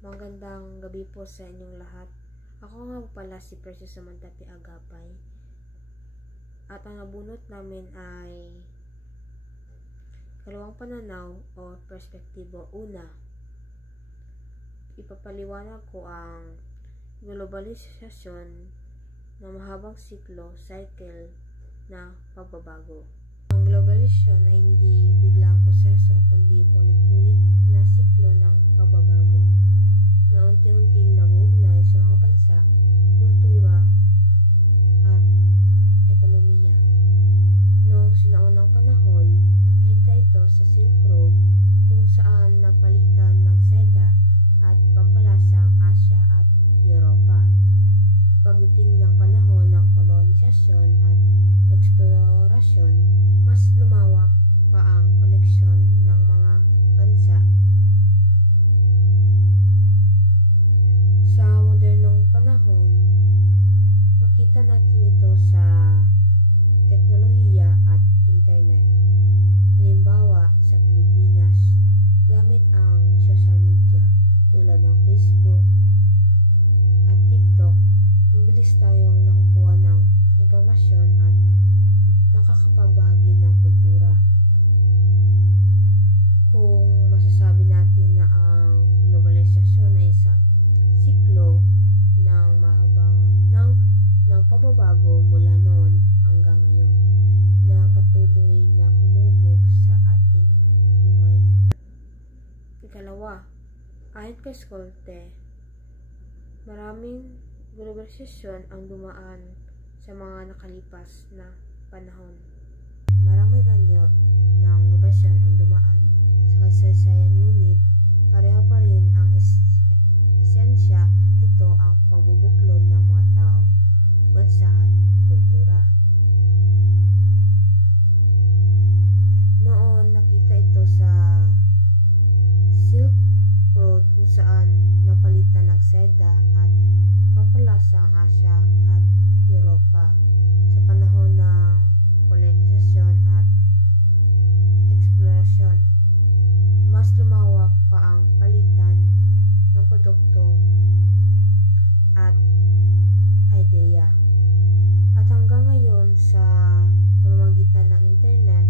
Magandang gabi po sa inyong lahat. Ako nga po pala si Precious Samantapi Agapay. At ang nabunot namin ay kalawang pananaw o perspektibo. Una, ipapaliwanag ko ang globalisasyon na mahabang cycle na pagbabago. Ang globalisasyon ay hindi biglang proseso kundi paulit-ulit na siklo ng pagbabago na unti-unting nag-uugnay sa mga bansa, kultura, at ekonomiya. Noong sinaunang panahon, nakita ito sa Silk Road kung saan nagpalitan ng seda at pampalasang Asya at Europa. Pagdating ng panahon ng kolonisasyon at eksplorasyon, mas lumawak pa ang koneksyon ng mga bansa. Sa modernong panahon, makita natin ito sa teknolohiya at internet. Halimbawa, sa Pilipinas, gamit ang social media tulad ng Facebook at TikTok, mabilis tayong nakukuha ng impormasyon at nakakapagbahagi ng kultura. Kung masasabi natin na ang globalisasyon ay isang siklo ng pagbabago mula noon hanggang ngayon na patuloy na humubog sa ating buhay. Ikalawa, ayon kay Skolte, maraming globalisasyon ang dumaan sa mga nakalipas na panahon. Maraming anyo ng globalisasyon ang dumaan sa kasaysayan, ngunit pareho pa rin ang esensya nito, ang pagbubuklod ng mga tao, bansa at kultura. Noon, nakita ito sa Silk Road kung saan napalitan ng seda at pampalasa ang Asya at Europa. Sa panahon ng kolonisasyon at eksplorasyon, mas lumawak pa ang palitan ng produkto at ideya. At hanggang ngayon, sa pamamagitan ng internet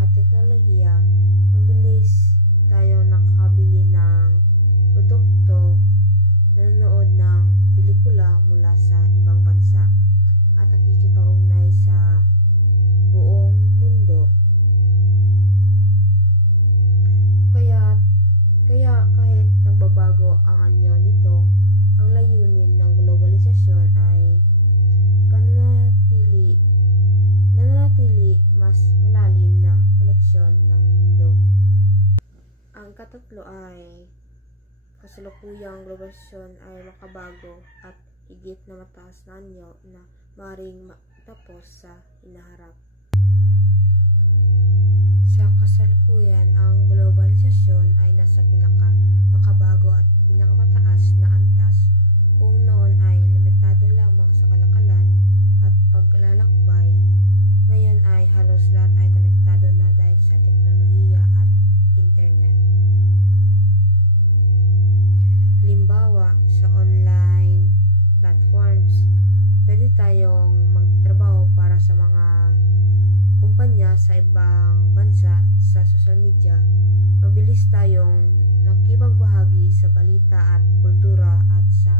at teknolohiya, mabilis tayo nakakabili ng produkto, nanonood ng pelikula mula sa ibang bansa, at nakikipag-ugnay sa buong mundo. Kaya kahit nagbabago ang anyo nito, ang layunin ng globalisasyon ay nananatili mas malalim na koneksyon ng mundo. Ang katatlo ay kasalukuyang globalisasyon ay makabago at higit na mataas na anyo na maaaring matapos sa hinaharap. Sa kasalukuyan, ang globalisasyon ay nasa makabago at pinakamataas na antas. Kung noon ay limitado lamang sa kalakalan at paglalakbay, ngayon ay halos lahat ay konektado na dahil sa teknolohiya at internet. Halimbawa, sa online platforms, pwede tayong magtrabaho para sa mga kumpanya sa ibang bansa. Sa social media, mabilis tayong nakipagbahagi sa balita at kultura, at sa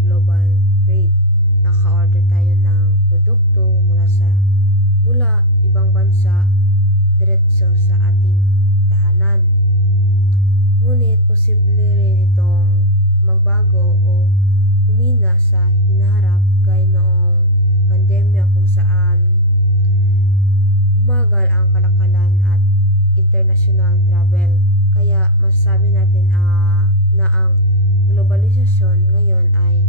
global trade, naka-order tayo ng produkto mula ibang bansa diretso sa ating tahanan. Ngunit posible rin itong magbago o humina sa hinaharap, gaya noong pandemya kung saan bumagal ang kalakalan at international travel. Kaya masasabi natin na ang globalisasyon ngayon ay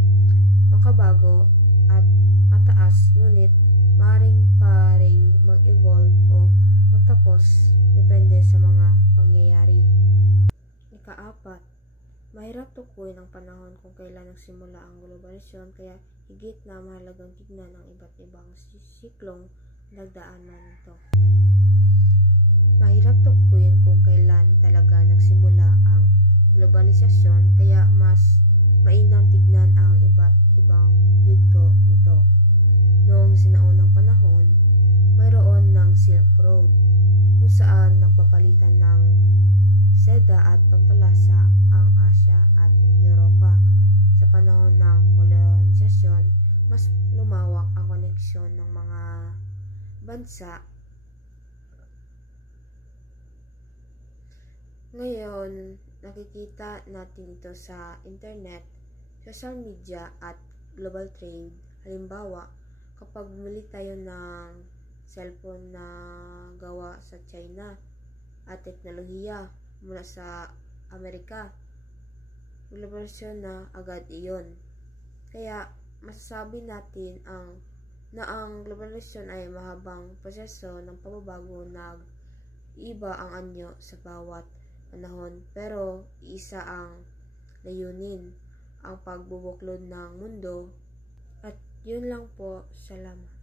makabago at mataas, ngunit maaaring pa ring mag-evolve o magtapos depende sa mga pangyayari. Ika-4, mahirap tukuyin ang panahon kung kailan nagsimula ang globalisasyon, kaya higit na mahalagang tignan ang iba't ibang siklong nagdaanan nito. Mahirap tukuyin kung kailan talaga nagsimula ang globalisasyon, kaya mas mainam tignan ang iba't ibang yugto nito. Noong sinaunang panahon, mayroon ng Silk Road kung saan nagpapalitan ng seda at pampalasa ang Asya at Europa. Sa panahon ng kolonisasyon, mas lumawak ang koneksyon ng mga bansa. Ngayon, nakikita natin ito sa internet, social media at global trade. Halimbawa, kapag bumili tayo ng cellphone na gawa sa China at teknolohiya mula sa Amerika, globalisasyon na agad iyon. Kaya masasabi natin na ang globalisasyon ay mahabang proseso ng pagbabago. Nag-iba ang anyo sa bawat panahon, pero isa ang layunin, ang pagbubuklod ng mundo. At yun lang po, salamat.